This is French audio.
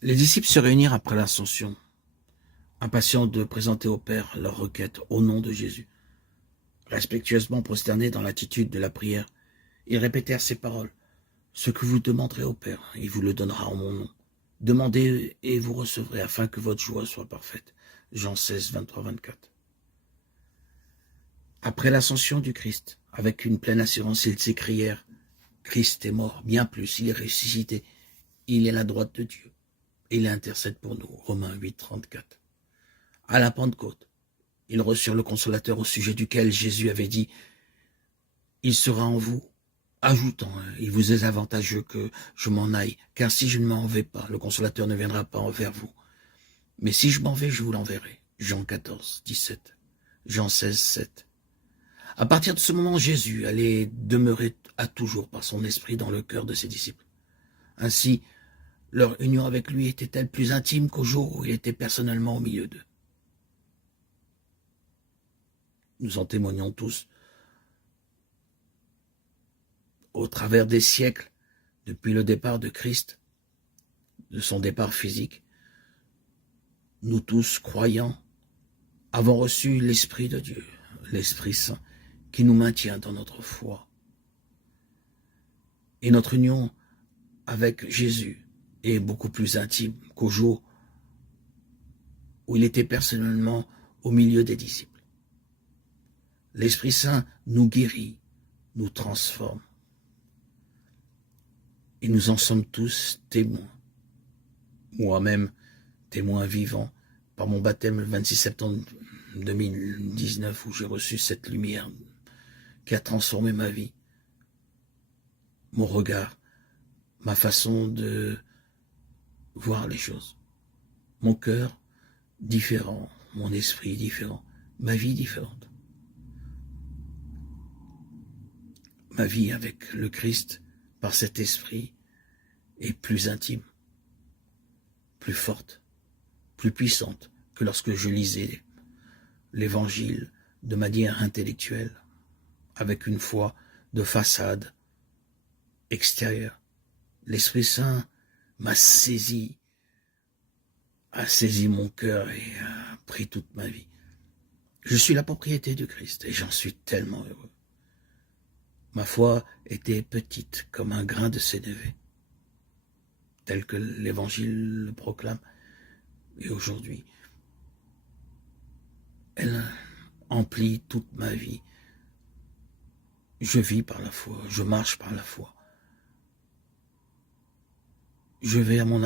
Les disciples se réunirent après l'ascension, impatients de présenter au Père leur requête au nom de Jésus. Respectueusement prosternés dans l'attitude de la prière, ils répétèrent ces paroles. « Ce que vous demanderez au Père, il vous le donnera en mon nom. Demandez et vous recevrez afin que votre joie soit parfaite. » Jean 16, 23-24. Après l'ascension du Christ, avec une pleine assurance, ils s'écrièrent « Christ est mort, bien plus, il est ressuscité, il est à la droite de Dieu, et il intercède pour nous. » Romains 8, 34. À la Pentecôte, ils reçurent le Consolateur au sujet duquel Jésus avait dit « Il sera en vous », ajoutant « Il vous est avantageux que je m'en aille, car si je ne m'en vais pas, le Consolateur ne viendra pas envers vous. Mais si je m'en vais, je vous l'enverrai. » Jean 14, 17. Jean 16, 7. À partir de ce moment, Jésus allait demeurer à toujours par son esprit dans le cœur de ses disciples. Ainsi, leur union avec lui était-elle plus intime qu'au jour où il était personnellement au milieu d'eux. Nous en témoignons tous. Au travers des siècles, depuis le départ de Christ, de son départ physique, nous tous, croyants, avons reçu l'Esprit de Dieu, l'Esprit Saint, qui nous maintient dans notre foi. Et notre union avec Jésus est beaucoup plus intime qu'au jour où il était personnellement au milieu des disciples. L'Esprit Saint nous guérit, nous transforme. Et nous en sommes tous témoins. Moi-même, témoin vivant, par mon baptême le 26 septembre 2019, où j'ai reçu cette lumière qui a transformé ma vie, mon regard, ma façon de voir les choses. Mon cœur différent, mon esprit différent, ma vie différente. Ma vie avec le Christ, par cet esprit, est plus intime, plus forte, plus puissante que lorsque je lisais l'évangile de manière intellectuelle, avec une foi de façade extérieure. L'Esprit Saint m'a saisi, a saisi mon cœur et a pris toute ma vie. Je suis la propriété du Christ et j'en suis tellement heureux. Ma foi était petite comme un grain de sénévé, tel que l'Évangile le proclame. Et aujourd'hui, elle emplit toute ma vie. Je vis par la foi, je marche par la foi. Je vais à mon